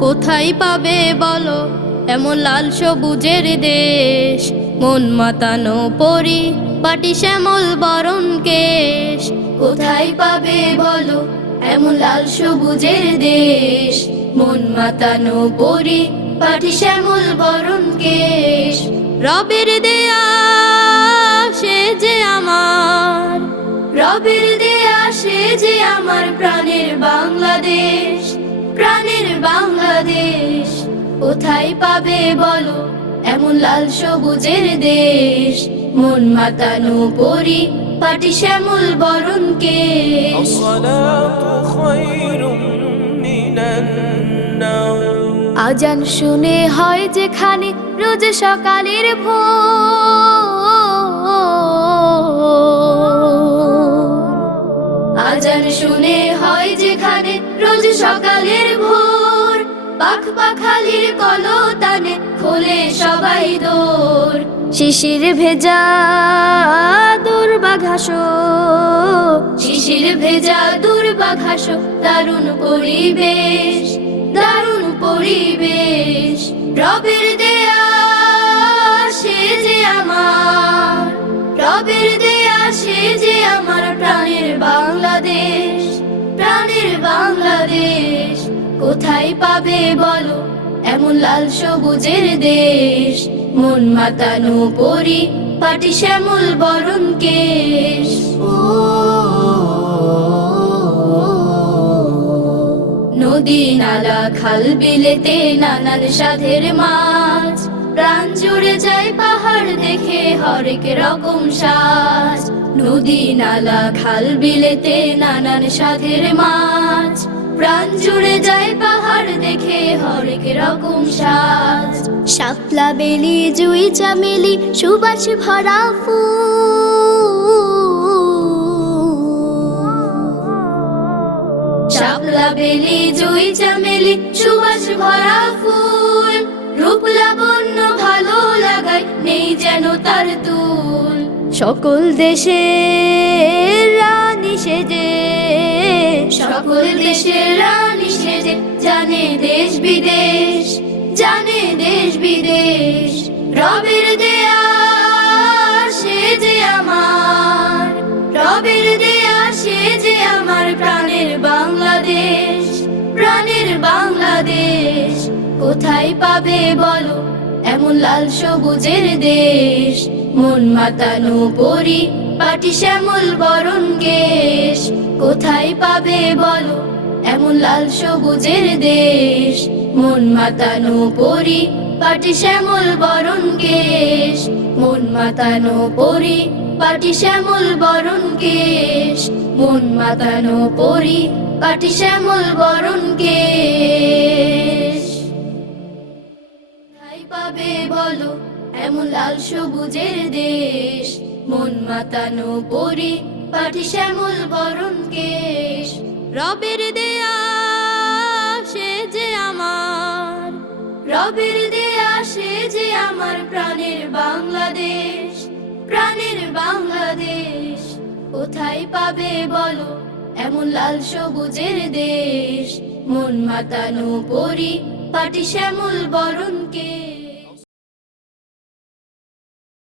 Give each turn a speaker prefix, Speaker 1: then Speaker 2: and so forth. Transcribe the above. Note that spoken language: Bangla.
Speaker 1: কোথায় পাবে বলো এমন লাল সবুজের দেশ মন মাতানো পরি, পাটি শ্যামল বরণ কেশ। কোথায় পাবে বলো, এমন লাল সবুজের দেশ। মন মাতানো পরি, পাটি শ্যামল বরণ কেশ। রবের দেয়া সে যে আমার, রবের দেয়া সে যে আমার প্রাণের বাংলাদেশ প্রাণের বাংলাদেশ। কোথায় পাবে বলো এমন লাল সবুজের দেশ মন মাতানো পরি পাটি শ্যামল বরণ
Speaker 2: কে
Speaker 1: আজান শুনে হয় যেখানে রোজ সকালের ভোর। আজান শুনে হয় যেখানে রোজ সকালের ভোর পাখ পাখালির কলম খোলে সবাই দোর। শিশির ভেজা দুর্বাঘাস শিশির ভেজা দুর্বাঘাস দারুণ পরিবেশ দারুণ পরিবেশ। রবের দেয়া সে যে আমার রবের দেয়া সে যে আমার প্রাণের বাংলাদেশ প্রাণের বাংলাদেশ। কোথায় পাবে বলো? এমন লাল সবুজের দেশ, মন মাতানো পরি, পাটি শ্যামল বরণ কেশ। নদী নালা, খাল বিলেতে নানান সাধের মাছ। প্রাণ জুড়ে যায় পাহাড় দেখে হরেক রকম সাজ। নদী নালা, খাল বিলেতে নানান সাধের মাছ। প্রাণ জুড়ে যায় পাহাড় দেখে হরেক রকম সাজ। শাপলা বেলি, জুই চামেলি, সুবাস ভরা শাপলা বেলি, জুই চামেলি, সুবাস ভরা ফুল। রূপ লাবণ্য ভালো লাগায়, নেই যেন তার তুল। সকল দেশে রানী সেজে সকল দেশের রানী সেজে, জানে দেশ বিদেশ, জানে দেশ বিদেশ। রবের দেয়া সে যে আমার, রবের দেয়া সে যে আমার প্রাণের বাংলাদেশ প্রাণের বাংলাদেশ। কোথায় পাবে বলো, এমন লাল সবুজের দেশ, মন মাতানো পরি পাটি শ্যামল বরণ কেশ। কোথায় পাবে বলো? এমন লাল সবুজের দেশ। মন মাতানো পরি, পাটি শ্যামল বরণ কেশ। মন মাতানো পরি, পাটি শ্যামল বরণ কেশ। মন মাতানো পরি, পাটি শ্যামল বরণ কেশ। পাবে বলো? এমন লাল সবুজের দেশ। মন মাতানো পরি পাটি শ্যামল বরণ কেশ রবের দেয়া, সে যে আমার। রবের দেয়া, সে যে আমার প্রাণের বাংলাদেশ। প্রাণের বাংলাদেশ, কোথায় পাবে বলো? এমন লাল সবুজের দেশ। মন মাতানো পরি পাটি শ্যামল বরণ কেশ